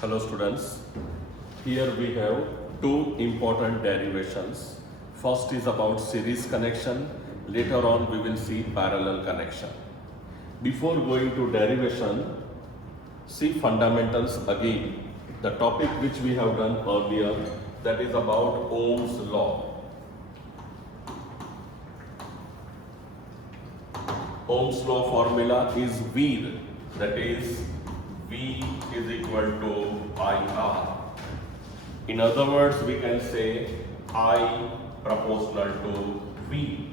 Hello students, here we have two important derivations. First is about series connection, later on we will see parallel connection. Before going to derivation, see fundamentals again. The topic which we have done earlier, that is about Ohm's law. Ohm's law formula is V, that is V is equal to IR. In other words, we can say I proportional to V.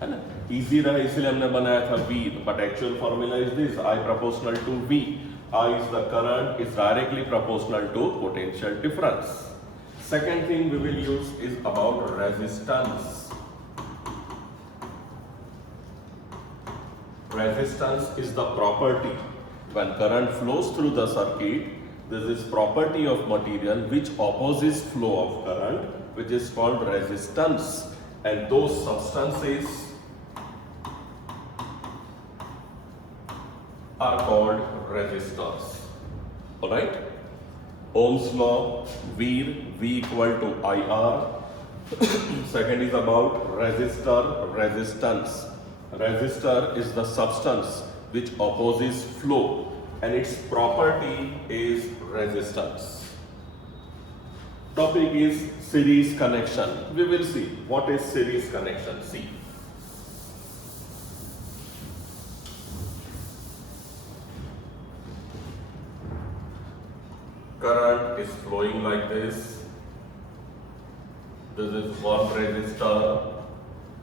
है ना? Easy रहा इसलिए हमने बनाया था V, but actual formula is this: I proportional to V. I is the current, is directly proportional to potential difference. Second thing we will use is about resistance. Resistance is the property. When current flows through the circuit, there is property of material which opposes flow of current, which is called resistance. And those substances are called resistors. Alright? Ohm's law, V equal to IR. Second is about resistor, resistance. Resistor is the substance which opposes flow, and its property is resistance. Topic is series connection. We will see what is series connection. See. Current is flowing like this. This is one resistor.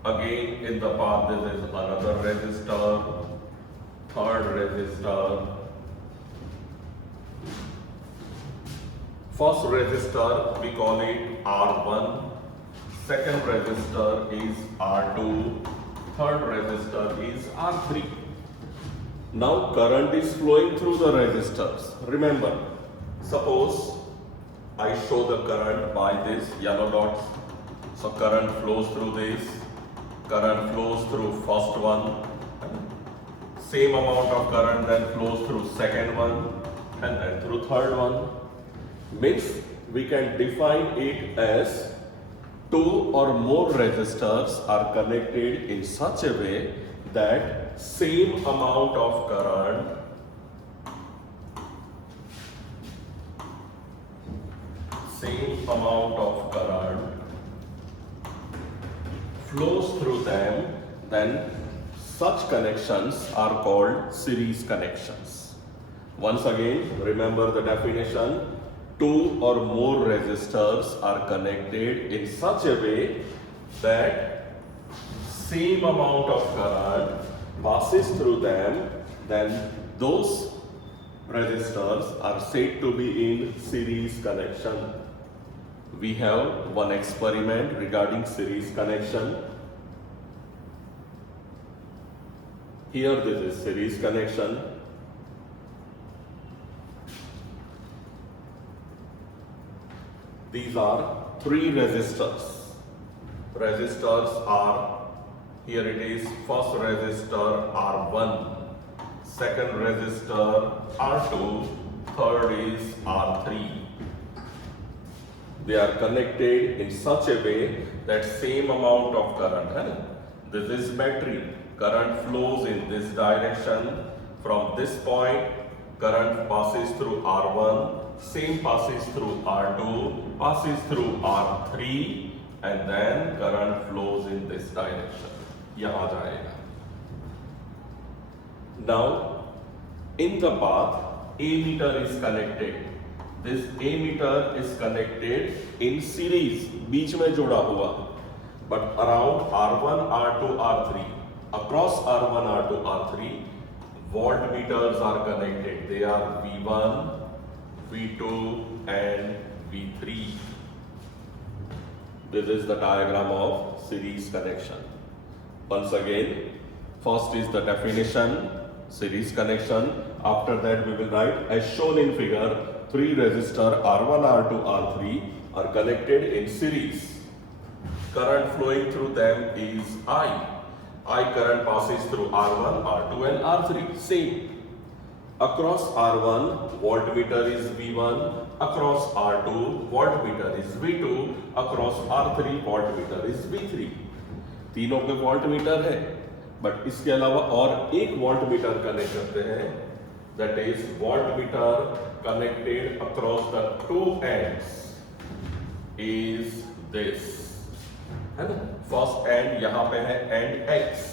Again in the path this is another resistor. Third resistor. First resistor we call it R1. Second resistor is R2. Third resistor is R3. Now current is flowing through the resistors. Remember, suppose I show the current by this yellow dots. So current flows through this. Current flows through first one. Same amount of current then flows through second one and then through third one. Means we can define it as two or more resistors are connected in such a way that same amount of current flows through them, then such connections are called series connections. Once again, remember the definition: two or more resistors are connected in such a way that same amount of current passes through them, then those resistors are said to be in series connection. We have one experiment regarding series connection. Here this is series connection. These are three resistors. Resistors are, here it is, first resistor R1, second resistor R2, third is R3. They are connected in such a way that same amount of current. This is battery. Current flows in this direction. From this point, current passes through R1, same passes through R2, passes through R3, and then current flows in this direction. Yahan jayega. Now, in the path, ammeter is connected. This ammeter is connected in series, बीच में जोड़ा हुआ. But around R1, R2, R3, across R1, R2, R3, voltmeters are connected. They are V1, V2, and V3. This is the diagram of series connection. Once again, first is the definition, series connection. After that we will write as shown in figure. Three resistor R1, R2, R3 are connected in series. Current flowing through them is I. I current passes through R1, R2 and R3. Same. Across R1 voltmeter is V1, across R2 voltmeter is V2, across R3 voltmeter is V3. तीनों पे voltmeter है, but इसके अलावा और एक voltmeter connect करते हैं, that is voltmeter connected across the two ends is this, है ना. फर्स्ट एंड यहां पे है एंड X,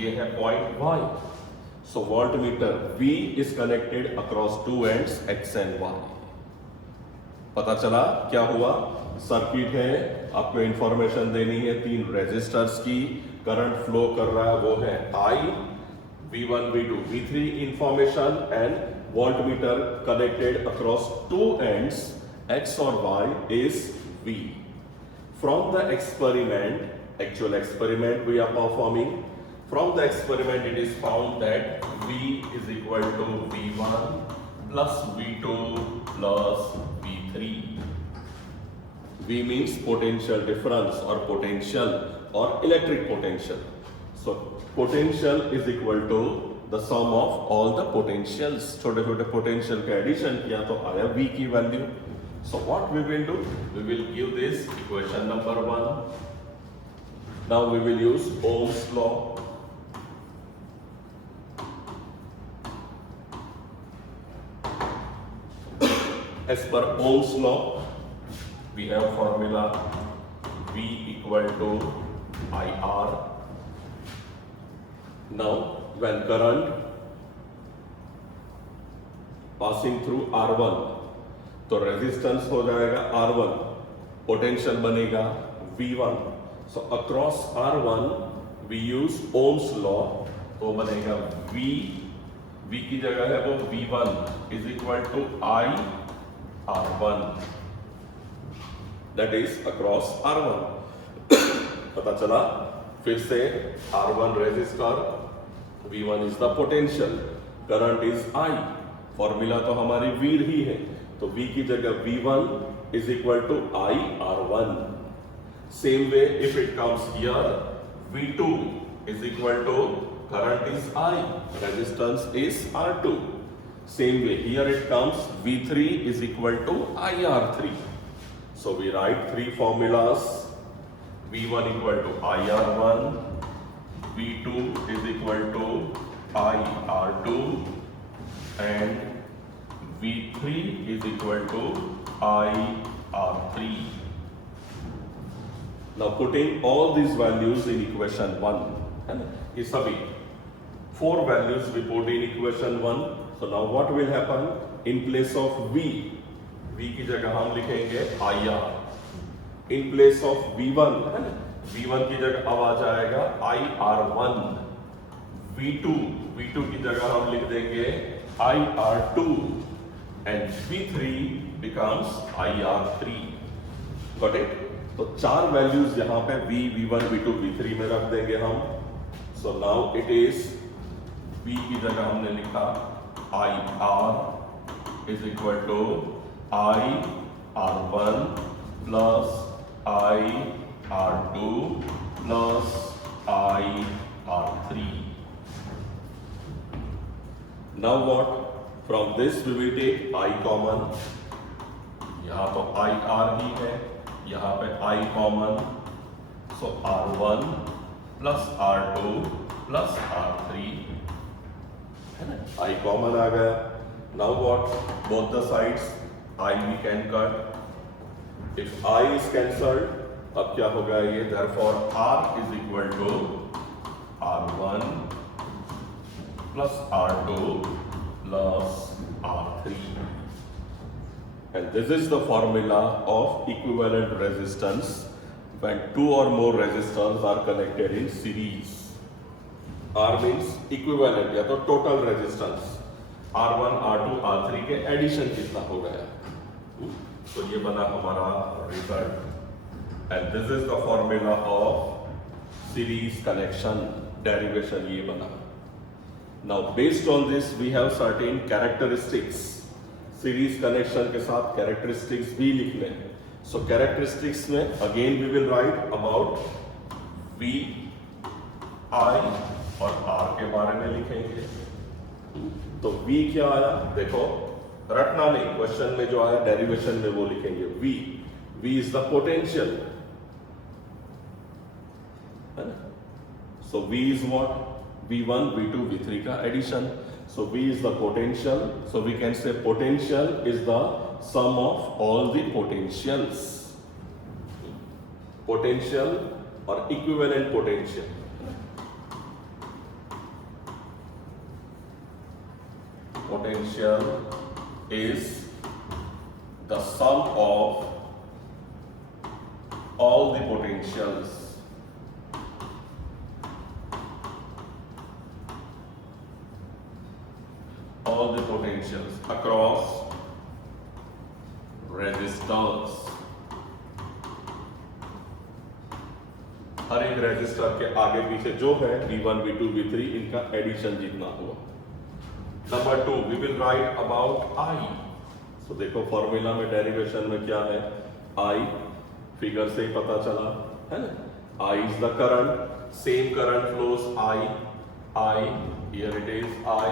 ये है point Y. So voltmeter V is connected across two ends X and Y. पता चला क्या हुआ? सर्किट है, आपको इंफॉर्मेशन देनी है 3 रेजिस्टर्स की, करंट फ्लो कर रहा है वो है I, V1, V2, V3 information, and voltmeter connected across two ends X और Y is V. From the experiment, actual experiment we are performing, from the experiment it is found that V is equal to V1 plus V2 plus V3. V means potential difference or potential or electric potential. So potential is equal to the sum of all the potentials. छोटे छोटे potential का addition किया तो आया V की value. So what we will do? We will give this equation number 1. Now we will use Ohm's law. As per Ohm's law, we have formula V equal to IR. Now when current passing through R1, तो resistance हो जाएगा R1, potential बनेगा V1. So across R1 we use Ohm's law, तो बनेगा V की जगह है वो V1 is equal to I R1, that is across R1. पता चला? फिर से R1 resistor, V1 is the potential, current is I, formula तो हमारी V ही है, तो V की जगह V1 is equal to I R1. Same way, if it comes here, V2 is equal to current is I, resistance is R2. Same way, here it comes V3 is equal to I R3. So we write 3 formulas. V1 equal to I R1, V2 is equal to I R2, and V3 is equal to I R3. Now putting all these values in equation 1, and ये सभी 4 values we put in equation 1. So now what will happen? In place of V की जगह हम लिखेंगे IR. In place of V1, है ना, V1 की जगह अब आ जाएगा I R1. V2 की जगह हम लिख देंगे I R2. And V3 becomes IR3. Got it? तो 4 वैल्यूज यहां पे V, V1, V2, V3 में रख देंगे हम. So now it is V की जगह हमने लिखा IR is equal to I R1 plus I R2 plus I R3. Now what? From this we will take I common. यहाँ तो I R ही है, यहाँ पे I common. So R1 plus R2 plus R3, है ना, I common आ गया. Now what? Both the sides I we can cut. If I is cancelled, अब क्या होगा ये? Therefore R is equal to R1 plus R2 plus R3. And this is the formula of equivalent resistance when 2 or more resistors are connected in series. R means equivalent या तो total resistance. R1, R2, R3 के addition कितना हो गया? तो ये बना हमारा result. And this is the formula of series connection. Derivation ये बना. Now based on this we have certain characteristics. Series connection के साथ characteristics भी लिखने हैं. So characteristics में again we will write about V, I और R के बारे में लिखेंगे. तो V क्या आया, देखो रटना नहीं, क्वेश्चन में जो आया डेरिवेशन में वो लिखेंगे V. V is the potential, है ना. सो V is what, V1 V2 V3 का addition. So V is the potential. So we can say potential is the sum of all the potentials. Potential और equivalent potential. Potential is the sum of all the potentials. All the potentials across resistors. हर एक resistor के आगे पीछे जो है V1 V2 V3 इनका addition जितना हुआ. Number 2, we will write about I. So देखो फॉर्मूला में डेरिवेशन में क्या है, I फिगर से ही पता चला है ना. I is the current, same current flows I, here it is I,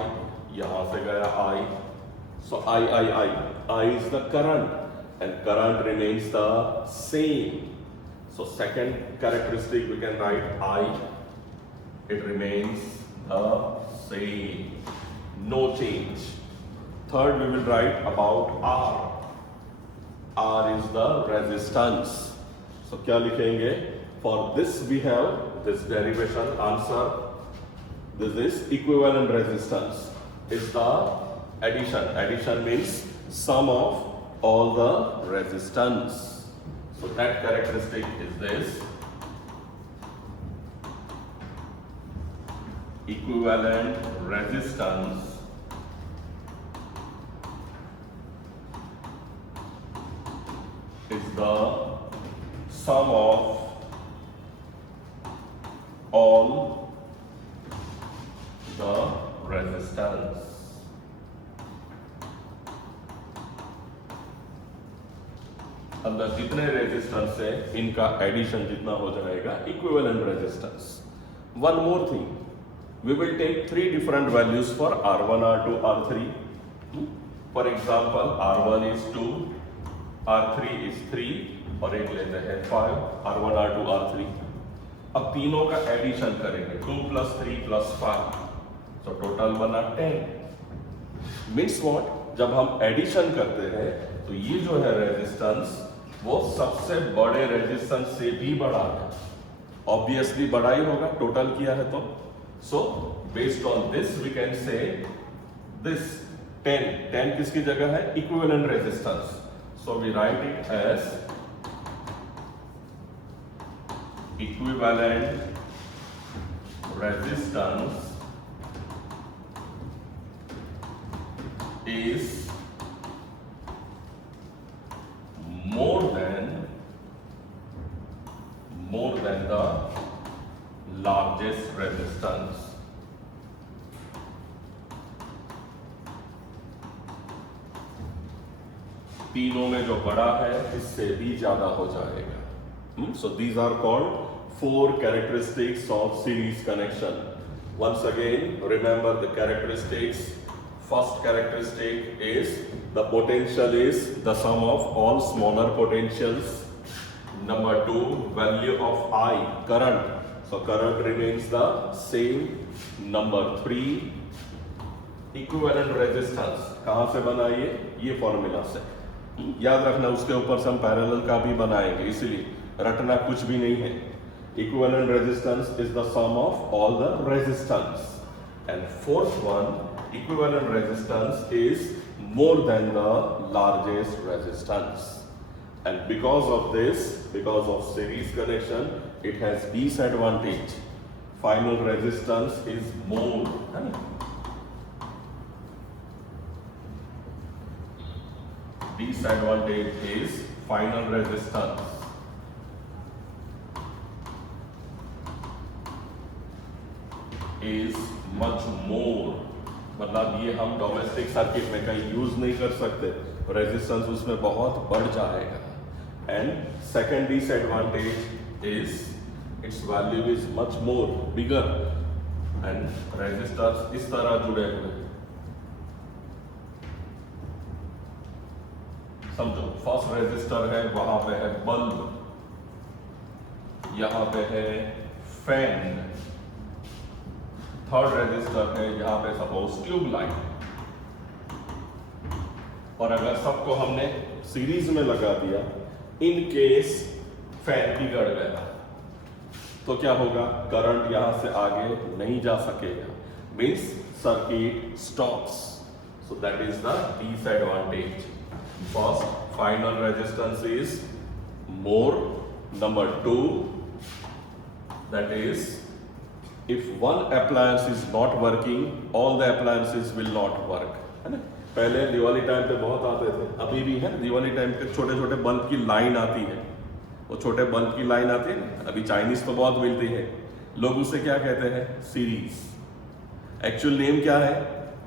यहाँ से गया I. So I is the current and current remains the same. So second characteristic we can write I, it remains the same. No change. Third, we will write about R. R is the resistance. So क्या लिखेंगे? For this we have this derivation answer. This is equivalent resistance. Is the addition. Addition means sum of all the resistance. So that characteristic is this. Equivalent resistance is the sum of all the resistance. अंदर जितने resistance है इनका addition जितना हो जाएगा equivalent resistance. One more thing. We will take 3 different values for R1, R2, R3. For example, R1 is 2, R3 is 3 और एक लेते हैं 5, R1, R2, R3. अब तीनों का एडिशन करेंगे 2 + 3 + 5. तो टोटल बना 10. मीन्स व्हाट, जब हम एडिशन करते हैं तो ये जो है रेजिस्टेंस वो सबसे बड़े रेजिस्टेंस से भी बड़ा है. ऑब्वियसली बड़ा ही होगा, टोटल किया है तो. So based on this we can say this 10 किसकी जगह है, equivalent resistance. So we write it as equivalent resistance is more than the largest resistance. तीनों में जो बड़ा है इससे भी ज्यादा हो जाएगा. So these are called 4 characteristics of series connection. Once again, remember the characteristics. First characteristic is the potential is the sum of all smaller potentials. Number 2, value of I, current. So current remains the same. Number 3, equivalent resistance. कहाँ से बना ये formula से. याद रखना, उसके ऊपर से हम पैरेलल का भी बनाएंगे, इसलिए रटना कुछ भी नहीं है. Equivalent resistance is the sum of all the resistance. And fourth one, equivalent resistance is more than the largest resistance. And because of this, because of series connection, it has disadvantage. Final resistance is more. Disadvantage is final resistance is much more. मतलब ये हम domestic circuit में कहीं use नहीं कर सकते, resistance उसमें बहुत बढ़ जाएगा. And second disadvantage is it's value is much more bigger. And resistors इस तरह जुड़े हुए समझो, फर्स्ट रेजिस्टर है, वहां पे है बल्ब, यहां पे है फैन, थर्ड रेजिस्टर है, यहां पे सपोज ट्यूबलाइट। और अगर सबको हमने सीरीज में लगा दिया, इन केस फैन बिगड़ गया तो क्या होगा, करंट यहां से आगे नहीं जा सकेगा, means circuit stops. So that is the disadvantage. First, final resistance is more. Number 2, that is, if one appliance is not working, all the appliances will not work, है ना? पहले दिवाली टाइम पे बहुत आते थे, अभी भी है, दिवाली टाइम पे छोटे छोटे बल्ब की लाइन आती है, वो छोटे बल्ब की लाइन आती है ना, अभी चाइनीज तो बहुत मिलती है, लोग उसे क्या कहते हैं, सीरीज। एक्चुअल नेम क्या है,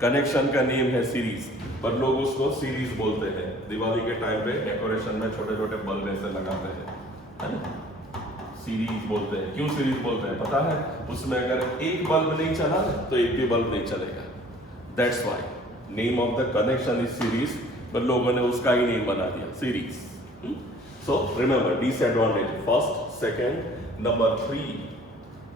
कनेक्शन का नेम है सीरीज, पर लोग उसको सीरीज बोलते हैं। दिवाली के टाइम पे डेकोरेशन में छोटे छोटे बल्ब ऐसे लगाते हैं, है ना, सीरीज बोलते हैं। क्यों सीरीज बोलते हैं पता है, उसमें अगर एक बल्ब नहीं चला तो एक भी बल्ब नहीं चलेगा, that's why name of the connection is series, पर लोगों ने उसका ही नेम बना दिया series. So remember, disadvantage first, second, number 3,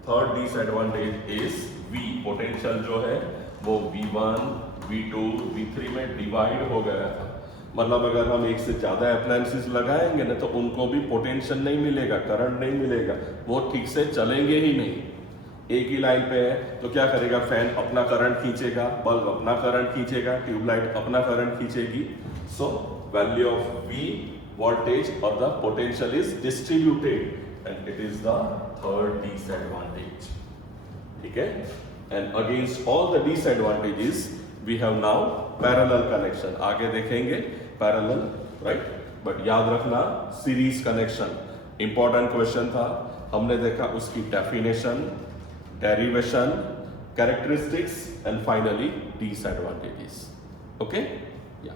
third disadvantage is V, potential जो है वो V1, V2, V3 में डिवाइड हो गया था। मतलब अगर हम एक से ज्यादा अप्लायंसेस लगाएंगे ना तो उनको भी पोटेंशियल नहीं मिलेगा, करंट नहीं मिलेगा, वो ठीक से चलेंगे ही नहीं। एक ही लाइन पे है तो क्या करेगा, फैन अपना करंट खींचेगा, बल्ब अपना करंट खींचेगा, ट्यूबलाइट अपना करंट खींचेगी। So value of V, voltage और the potential is distributed and it is the third disadvantage. ठीक है, and against all the disadvantages we have now parallel connection. आगे देखेंगे पैरेलल, राइट, बट याद रखना सीरीज कनेक्शन इंपॉर्टेंट क्वेश्चन था। हमने देखा उसकी definition, derivation, characteristics and finally disadvantages. Okay, या